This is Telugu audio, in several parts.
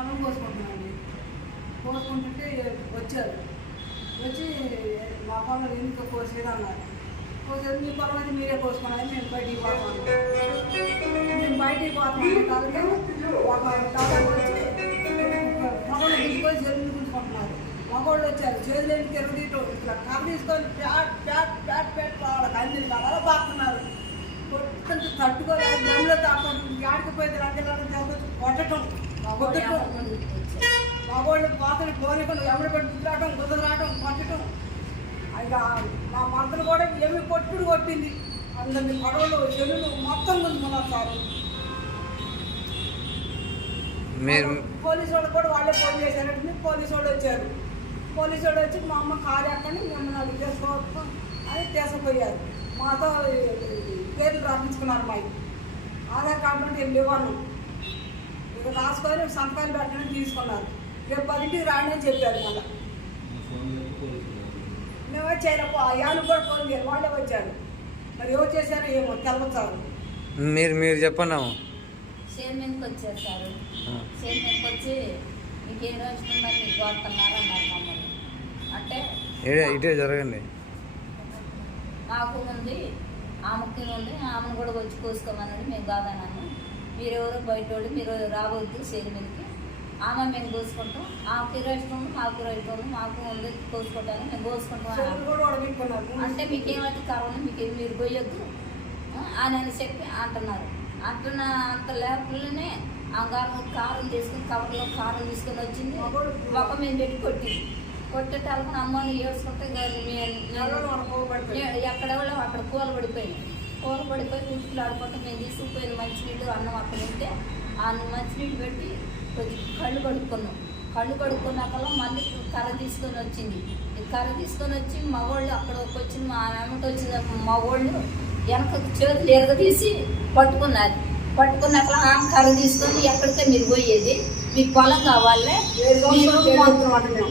పొలం కోసుకుంటున్నాండి కోసుకుంటుంటే వచ్చారు. వచ్చి మా పొలం ఎందుకు కోసేది అన్నారు కోసేది మీ పొలం అయితే మీరే కోసుకున్నారు మేము బయటికి పోతాం మేము బయటికి పోతున్నాం కాబట్టి ఒక టాటా వచ్చి మగవాళ్ళు తీసుకొని చెరువులు గుంజుకుంటున్నారు మగవాళ్ళు వచ్చారు చేతులు ఎందుకు ఎరుగుతీయటం ఇట్లా కర్ర తీసుకొని ప్యాట్ ప్యాట్ ప్యాట్ ప్యాట్ వాళ్ళకి అన్ని అలా బాగుతున్నారు కొంచెం తట్టుకోలేదు దమ్ములో తాకుండా యాడికి పోయింది రంగంలో కొట్టడం మగోళ్ళు మగవాళ్ళు పాతలు పోనీకుండా ఎవరి పెట్టి గుద్దురావడం కుదరావడం కొట్టడం ఇక మా మంతలు కూడా ఏమి కొట్టుడు కొట్టింది అందరిని గొడవలు చెల్లులు మొత్తం గుంజుకున్నారు సార్ మీరు పోలీసు వాళ్ళు కూడా వాళ్ళే ఫోన్ చేశారంటే పోలీసు వాళ్ళు వచ్చారు పోలీసు వాళ్ళు వచ్చి మా అమ్మ కారు ఎక్కడి మిమ్మల్ని అది చేసుకోవచ్చు అని తీసుకుపోయారు. మాతో పేర్లు రాపించుకున్నారు మా ఆధార్ కార్డు నుండి వెళ్ళి ఇవ్వను రాసుకొని సంతకాలు పెట్టడానికి తీసుకున్నారు. రేపు పదింటికి రాండి అని చెప్పారు మళ్ళీ. మేమే చేయలేము అయ్యాను కూడా ఫోన్ చేయాలి వాళ్ళే వచ్చారు. మరి ఎవరు చేశారో ఏమో తెలవచ్చారు మీరు మీరు చెప్పండి అమ్మ. చైర్మన్కి వచ్చారు సార్. ఆ. చైర్మన్కి వచ్చి మీకు ఏ రోజు మరి మీకు వాడుతున్నారు అన్నారు మమ్మల్ని. అంటే ఇటే జరగండి. మాకు ఉంది ఆమెకి ఉంది ఆమెను కూడా వచ్చి కోసుకోమన్నాడు మేము కాదన్నాము మీరెవరో బయట వాళ్ళు మీరు రావద్దు చైర్మన్కి ఆమె మేము కోసుకుంటాం ఆమెకి రైట్ ఉంది మాకు ఉంది మాకు ఉంది కోసుకుంటాను మేము కోసుకుంటాం అంటే మీకేమైతే కావాలి మీకు మీరు పోయొద్దు అని అని చెప్పి అంటున్నారు. అంటున్న అంత లేకపోతేనే ఆ గారు కారం తీసుకుని కవర్లో కారం తీసుకొని వచ్చింది. ఒక మేము పెట్టి కొట్టింది. కొట్టేటాలకు అమ్మని ఏడ్చుకుంటే ఎక్కడ వాళ్ళు అక్కడ కూల పడిపోయింది కూల పడిపోయి ఉట్టులు ఆడుకుంటే. మేము తీసుకుపోయిన మంచినీళ్ళు అన్నం అక్కడ ఉంటే ఆ మంచినీళ్ళు పెట్టి కొద్దిగా కళ్ళు కడుక్కున్నాం. కళ్ళు కడుక్కున్నాకల్లా మళ్ళీ కర్ర తీసుకొని వచ్చింది. కర్ర తీసుకొని వచ్చి మగవాళ్ళు అక్కడ వచ్చింది మా ఏమిటి వచ్చింది. మగవాళ్ళు వెనక చేతులు ఎరగదీసి పట్టుకున్నారు. పట్టుకున్నాక ఆమె కర్ర తీసుకొని ఎక్కడికే మీరు పోయేది. మీకు పొలం కావాలే.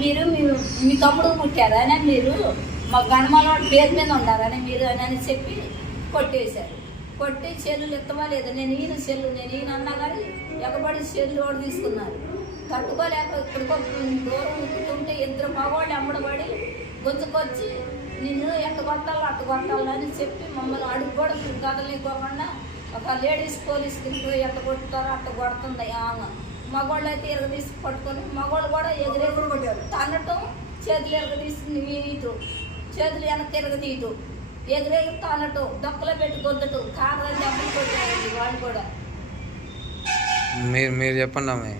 మీరు మీ తమ్ముడు పుట్టారని మీరు మా గణమల పేరు మీద ఉండారని మీరు అని అని చెప్పి కొట్టేశారు. కొట్టి చెల్లులు ఎత్తమా లేదు? నేను ఈయన చెల్లు నేను ఈయన అన్నా కానీ ఎగబడి చెల్లు ఓడి తీసుకున్నారు. తట్టుకోలేక ఇక్కడికో దూరం ఉక్కుతుంటే ఇద్దరు మగవాళ్ళు అమ్మడబడి గుంజుకొచ్చి నిన్ను ఎంత కొట్టాలి అట్ట కొట్టాలి అని చెప్పి మమ్మల్ని అడుగు కూడా కదలేకోకుండా ఒక లేడీస్ పోలీస్ తింటూ ఎంత కొట్టుతారో అట్ట కొడుతుంది ఆమె మగవాళ్ళు అయితే ఎరగదీసి పట్టుకొని మగవాళ్ళు కూడా ఎగిరే తనటం చేతులు ఎరగదీసి నీటు చేతులు వెనక్కి ఎరగదీయటం. ఎగిరేగి తనటం దొక్కలో పెట్టి దెబ్బలు కొట్టారండి వాళ్ళు కూడా. మీరు మీరు చెప్పండి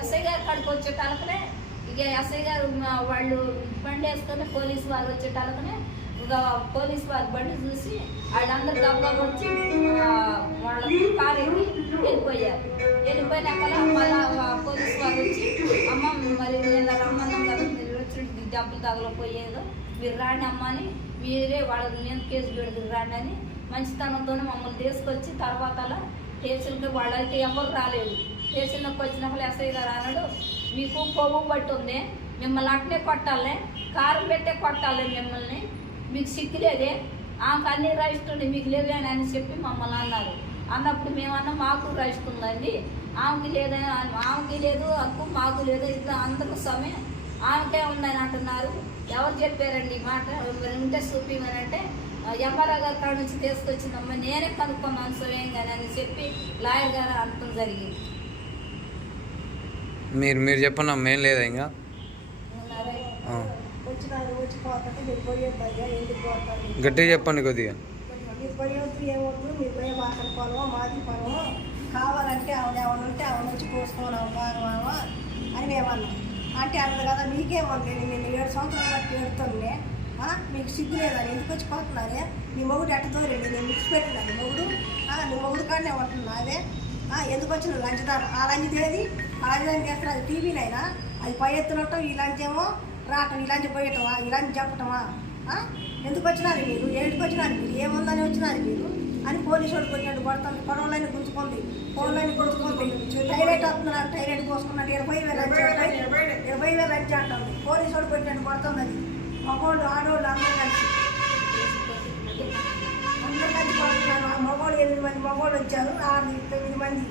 ఎస్ఐ గారి కాడికి వచ్చేటాలకనే ఇక ఎస్ఐ గారు వాళ్ళు బండి వేసుకొని పోలీసు వారు వచ్చేటాలకనే ఇక పోలీసు వారి బండి చూసి వాళ్ళందరూ గబ్బా వచ్చి వాళ్ళ కారు ఎక్కి వెళ్ళిపోయారు. వెళ్ళిపోయినాక మళ్ళీ పోలీసు వారు వచ్చి అమ్మ మరి నిన్న రమ్మన్నాం కదా మీరు వచ్చి దెబ్బలు తగలపోయేదో మీరు రాండి అమ్మ అని మీరే వాళ్ళ నేను కేసు పెడుతుంది రాండి అని మంచితనంతోనే మమ్మల్ని తీసుకొచ్చి తర్వాత కేసులకి వాళ్ళైతే ఎవరు రాలేదు. కేసులకు వచ్చినప్పుడు ఎస్ఐ గారు అన్నాడు మీకు కొవ్వు బట్టి ఉంది మిమ్మల్ని అట్నే కొట్టాలి కారు పెట్టే కొట్టాలి మిమ్మల్ని మీకు సిక్కులేదే ఆమెకు అన్ని రైస్ట్ మీకు లేవే అని చెప్పి మమ్మల్ని అన్నారు. అన్నప్పుడు మేమన్నా మాకు రాయిస్తుందండి ఆమెకి లేదని ఆమెకి లేదు హక్కు మాకు లేదు ఇట్లా అందరూ సమయం ఆమెకే ఉందని అంటున్నారు? ఎవరు చెప్పారండి ఈ మాట? మరి ఉంటే చూపిమని అంటే ఎంఆర్ఆ గారి కాడ నుంచి తీసుకొచ్చిందమ్మా నేనే కనుక్కున్నాను స్వయంగా అని చెప్పి లాయర్ గారు అనటం జరిగింది. మీరు మీరు చెప్పండి అమ్మ ఏం లేదా ఇంకా? గట్టిగా చెప్పండి కొద్దిగా. కావాలంటే ఆవిడ ఎవరు ఉంటే ఆవిడ వచ్చి కోసుకోవాలి బాగా అని మేము అన్నాం అంటే అన్నది కదా మీకేముంది నేను ఏడు సంవత్సరాలు బట్టి మీకు సిగ్గు లేదని ఎందుకు వచ్చి పోతున్నారే నీ మొగుడు ఎట్ట దూరండి నేను మిక్స్ పెట్టినాను మొగుడు? నీ మొగుడు కాడనే ఉంటున్నా అదే. ఎందుకు వచ్చిన లంచదారు. ఆ లంచ్ ఏది? ఆ లంచ్ దానికి వేస్తారు అది టీవీనైనా అది పై ఎత్తునట్టం ఈ లంచ్ ఏమో రావటం ఈ లంచ్ పోయటమా? ఈ లంచ్ చెప్పటమా? ఎందుకు వచ్చినారు మీరు? ఏడుకు వచ్చినారు మీరు? ఏముందని వచ్చినారు మీరు? అని పోలీసు వాడు కొట్టాడు కొడతాను. పొడవలని గుంజుకుంది. ఫోన్లని గుంజుకుంది. టైలెట్ వస్తున్నారు టైలెట్ పోసుకున్నాడు. ఇరవై వేలు ఇరవై వేలు లంచ్ అంటుంది పోలీసు వాడు కొట్టాడు కొడుతుంది అది. మగవాళ్ళు ఆడవాళ్ళు అందరూ కలిసి. అందరూ కలిసి కొడుతున్నారు ఆ మగవాళ్ళు ఎనిమిది మంది మగవాళ్ళు వచ్చారు. ఆరు తొమ్మిది మంది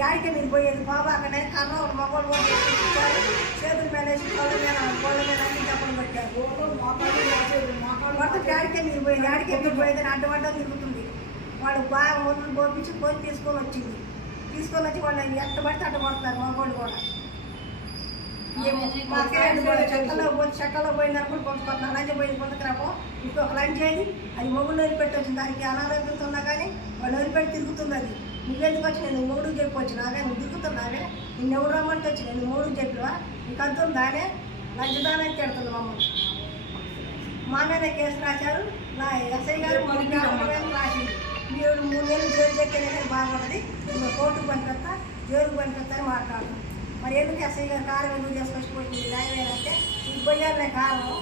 యాడికి మీరు పోయేది? బాబాకనే కర్ర ఒక కూడా తెచ్చిచ్చారు చేతుల మీద వేసి కోళ్ళ మీద కోళ్ళ మీద అన్ని దెబ్బలు కొట్టారు. మొత్తం యాడికే మీరు పోయేది? యాడికే మీరు పోయేది? అని అడ్డమడ్డ తిరుగుతుంది వాడు బాగా ముందు పోపించి కొని తీసుకొని వచ్చింది. తీసుకొని వచ్చి వాళ్ళు ఎట్ట పడితే అట్ట కొడతారు మగవాళ్ళు కూడా. మా కూడా చెక్కలో పోయి చెక్కలో పోయింది అనుకుని కొంత లంచ్ పోయింది కొంతకరాపో ఇంకొక లంచ్ అయింది అది మొగుడు వదిలిపెట్టి వచ్చింది. దానికి అనారోగ్యంతో ఉన్నా కానీ వాళ్ళు వదిలిపెట్టి తిరుగుతుంది అది. నువ్వెందుకు వచ్చి నేను మూడు చెప్పి వచ్చినావే నువ్వు తిరుగుతున్నావే? నిన్ను ఎవరు రమ్మంటే వచ్చి నేను మూడు చెప్పివా నీకు అంతా దానే లంచ్ దానే తిడుతుంది మమ్మల్ని. మా మీద కేసు రాశారు. నా ఎస్ఐ గారు మీరు మూడు నెలలు జైలు చెక్కేనే బాగుంటుంది. ఇంకా కోర్టుకు పనికొస్తా జైలుకు పనికొస్తా అని మాట్లాడుతున్నాం మరి ఎందుకు ఎస్ఐ గారు కారం ఎందుకు తీసుకొచ్చిపోయింది? న్యాయమేనంటే ఈ పోయారులే కారణం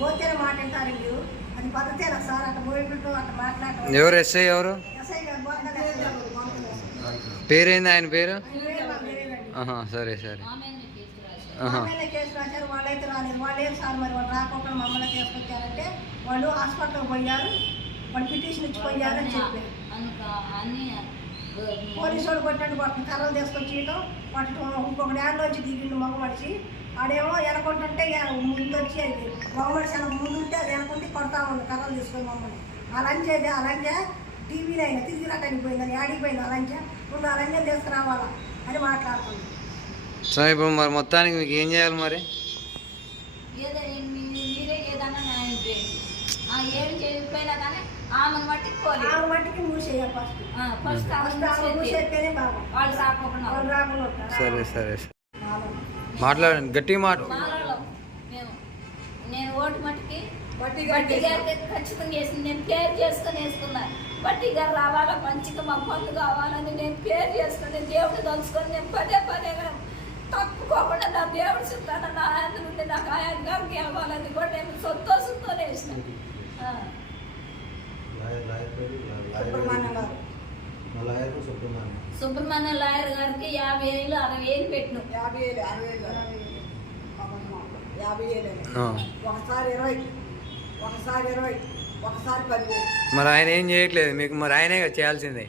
పోతేనే మాట్లాడతారు మీరు అది పద్ధతేనా సార్ అట్లా పోయినట్టు అట్లా మాట్లాడటం. ఎవరు ఎస్ఐ ఎవరు? ఎస్ఐ. పేరేంది ఆయన పేరు? సరే సరే. కేసు రాశారు. వాళ్ళైతే రాలేదు. వాళ్ళు ఏం సార్ మరి వాళ్ళు రాకుండా మమ్మల్ని తీసుకొచ్చారంటే వాళ్ళు హాస్పిటల్కి పోయారు వాళ్ళు పిటిషన్ ఇచ్చి పోయారు అని చెప్పారు. అనుక అన్ని పోలీసు వాడు కొట్టినట్టు కొట్టిన కర్రలు తీసుకొచ్చి కొట్టడం ఇంకొకటి యాడ్ వచ్చి దిగిండు మగ మనిషి. ఆడేమో వెనకుంటుంటే ముందు వచ్చి అది మగ మనిషి వెనక ముందు ఉంటే అది వెనకుంటే కొడతా ఉంది కర్రలు తీసుకొని మమ్మల్ని ఆ లంచ్ అయితే ఆ లంచ టీవీలో అయినా తిరిగి రావడానికి పోయిందని యాడికి పోయింది ఆ లంచ? ముందు ఆ లంచం తీసుకురావాలా అని మాట్లాడుతుంది. సో ఇప్పుడు మరి మొత్తానికి మీకు ఏం చేయాలి మరి? ఏదో మీ- మీరే ఏదన్నా న్యాయం చేయండి. ఆ ఏం చేయకపోయినా కానీ ఆమెను బట్టి కోలి ఆ మట్టికి ఫస్ట్. ఫస్ట్ ఫస్ట్ ఆమె ఆమె మూసేస్తేనే బాగా వాళ్ళు సాకోకుండా వాళ్ళు రాకుండా ఉంటారు. సరే సరే. మాట్లాడండి గట్టిగా మాట నేను ఓటు మట్టుకి బట్టి గారికి ఖచ్చితంగా వేసింది నేను పేరు చేసుకొని బట్టి గారు రావాలా మంచిగా మా పనులు కావాలని నేను పేరు చేసుకుని దేవుడు తలుచుకొని నేను పదే పదే తప్పుకోకుండా నా దేవుడు చెప్తాను నా ఆయన నుండి నాకు ఆయన గారికి ఇవ్వాలని కూడా నేను సంతోషంతో వేసిన. సుబ్రహ్మణ్యం గారు. సుబ్రహ్మణ్య లాయర్ గారికి యాభై వేలు అరవై వేలు పెట్టిన. యాభై వేలు అరవై వేలు అరవై వేలు అమ్మమ్మ. యాభై వేలు ఆ. ఒకసారి ఇరవై. ఒకసారి ఇరవై. ఒకసారి పదివేలు. మరి ఆయన ఏం చేయట్లేదు? మీకు మరి ఆయనే చేయాల్సిందే.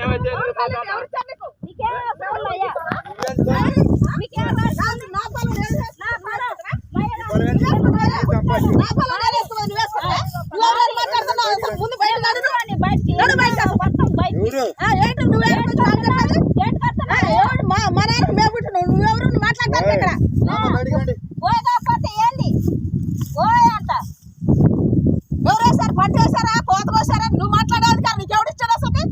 ఎవరేసారు నువ్వు మాట్లాడేది కానీ నీకు ఎవరు ఇచ్చాడు అసలు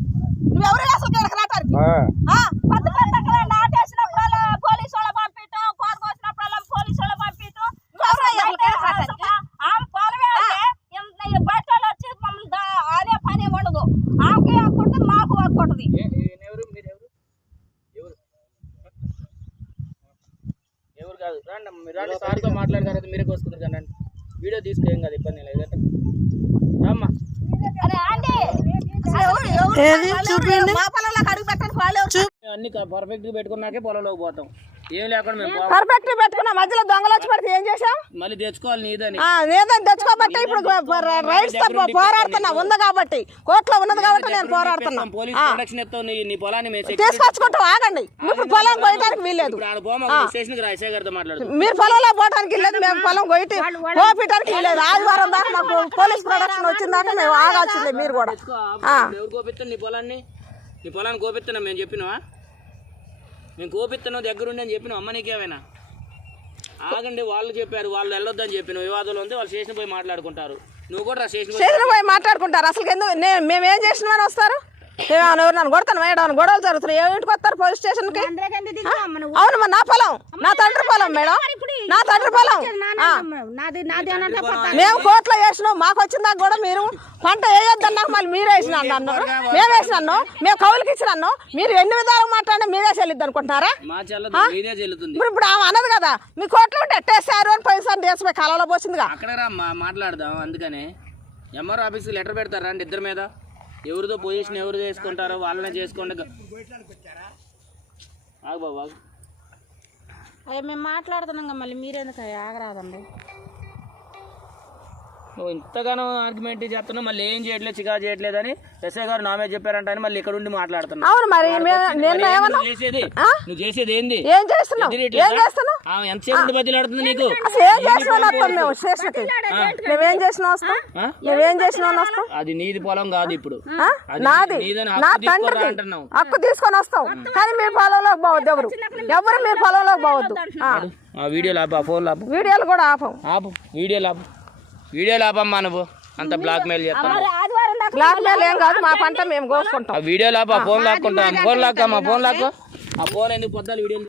నువ్వెవరు? అసలు ఇక్కడికి రావడానికి ఆ, పత్తి పంటకు నాటేసినప్పుడల్లా పోలీసు వాళ్ళ పంపించడం కోత కోసినప్పుడల్లా పోలీసు వాళ్ళ పంపించడం నువ్వెవరు అసలు ఆమె పొలమే అంటే ఇంత ఈ బయట వాళ్ళు వచ్చి మమ్మల్ని దా- అదే పని ఉండదు ఆమెకి హక్కుంటుంది మాకు హక్కుంటుంది ఎవరు మీరు ఎవరు ఎవరు ఎవరు కాదు రండి అమ్మ, మీరు సార్తో మాట్లాడిన తర్వాత మీరే కోసుకుంటారు కానీ. వీడియో తీసుకోం కదా ఇబ్బంది లేదు కదా అమ్మా అరే పొలంలో అన్ని పర్ఫెక్ట్గా పెట్టుకున్నాకే పొలంలోకి పోతాం. ఏం లేకుండా మేము పర్ఫెక్ట్ పెట్టుకున్నా. మధ్యలో దొంగలు వచ్చి పడితే ఏం చేసాం మళ్ళీ తెచ్చుకోవాలి నీదని. నేదని తెచ్చుకోబట్టి ఇప్పుడు రైట్స్తో పోరాడుతున్నా. ఉంది కాబట్టి. కోర్టులో ఉన్నది కాబట్టి నేను పోరాడుతున్నా. పోలీస్ ప్రొటెక్షన్ నీ నీ పొలాన్ని మేము తీసుకొచ్చుకుంటాం. ఆగండి. ఇప్పుడు పొలం కొయ్యడానికి వీల్లేదు. మీరు పొలంలో పోవడానికి లేదు మేము పొలం కొయ్యి కోపించడానికి లేదు ఆదివారం దాకా మాకు పోలీస్ ప్రొడక్షన్ వచ్చిన దాకా మేము ఆగాల్సిందే. మీరు కూడా. ఆ. ఎవరు కోపిస్తాను నీ పొలాన్ని? నీ పొలాన్ని కోపిస్తున్నాం. మేము చెప్పినావా? మేము కోపిత్తను దగ్గరుండి అని చెప్పినాం అమ్మ నీకేమైనా ఆగండి వాళ్ళు చెప్పారు వాళ్ళు వెళ్ళొద్దని చెప్పిన వివాదంలో ఉంది వాళ్ళు స్టేషన్ పోయి మాట్లాడుకుంటారు. నువ్వు కూడా స్టేషన్ పోయి స్టేషన్ పోయి మాట్లాడుకుంటారు. అసలు ఎందుకు నేను మేము ఏం చేసినామని వస్తారు? ఎవరు నన్ను కొడతాను? మేడం గొడవలు జరుగుతున్నాయి? ఏమిటికి వస్తారు పోలీస్ స్టేషన్కి అవును నా పొలం. నా తండ్రి పొలం మేడం. నా తండ్రి పొలం ఆ. మేము కోర్టులో వేసినాం. మాకు వచ్చిన దాకా కూడా మీరు పంట వేయొద్దన్నాక మళ్ళీ మీరే వేసిన అన్నారు మేము వేసినాను మేము కౌలుకి ఇచ్చినాను మీరు ఎన్ని విధాలుగా మాట్లాడినా మీరే చెల్లిద్ది అనుకుంటున్నారా? ఇప్పుడు ఇప్పుడు ఆమె అన్నది కదా. మీ కోర్టులో ఉంటే ఎట్టేసారు అని పైసలు దేశమే కాలంలో పోసిందిగా. అక్కడ రా మా మాట్లాడదాం. అందుకనే. ఎంఆర్ ఆఫీస్కి లెటర్ పెడతారా అండి ఇద్దరి మీద. ఎవరిదో పొజిషన్ ఎవరు చేసుకుంటారో వాళ్ళనే చేసుకోండి. ఆగు బాబు అయ్యా మేము మాట్లాడుతున్నాం కదా మళ్ళీ మీరెందుకు ఆగరాదండి? నువ్వు ఇంతగానో ఆర్గ్యుమెంట్ చేస్తున్నావు మళ్ళీ ఏం చేయట్లేదు చికా చేయట్లేదు అని ఎస్ఐ గారు నా మీద చెప్పారంట అని మళ్ళీ ఇక్కడ ఉండి మాట్లాడుతున్నావు. అవును మరి ఏమన్నా నువ్వు చేసేది? నువ్వు చేసేది ఏంది? ఏం చేస్తున్నావు? ఏం చేస్తున్నావు? ఆమె ఎంతసేపు ఉండి బదిలాడుతుంది నీకు? అసలు ఏం చేసినా వస్తాం మేము స్టేషన్కి మేమేం చేసినా వస్తాం? ఆ? మేమేం చేసినా వస్తాం? అది నీది పొలం కాదు ఇప్పుడు. నాది నా హక్కు తీసుకొని వస్తాం కానీ మీరు పొలంలోకి పోవద్దు ఎవరు? ఎవరు మీరు పొలంలోకి పోవద్దు ఆ. ఆ వీడియోలు ఆపు ఆ ఫోన్లు ఆపు. వీడియోలు కూడా ఆపం. ఆపు వీడియోలు ఆపు. వీడియోలు ఆపమ్మా నువ్వు? అంత బ్లాక్ మెయిల్ చేస్తాను. బ్లాక్ మెయిల్ ఏం కాదు మా పంట మేము కోసుకుంటాం. ఆపు ఆ ఫోన్ లాక్కుంటా ఫోన్ లాక్క మా ఫోన్ లాక్క. ఆ ఫోన్ ఎందుకు పొద్దాలు వీడియోలు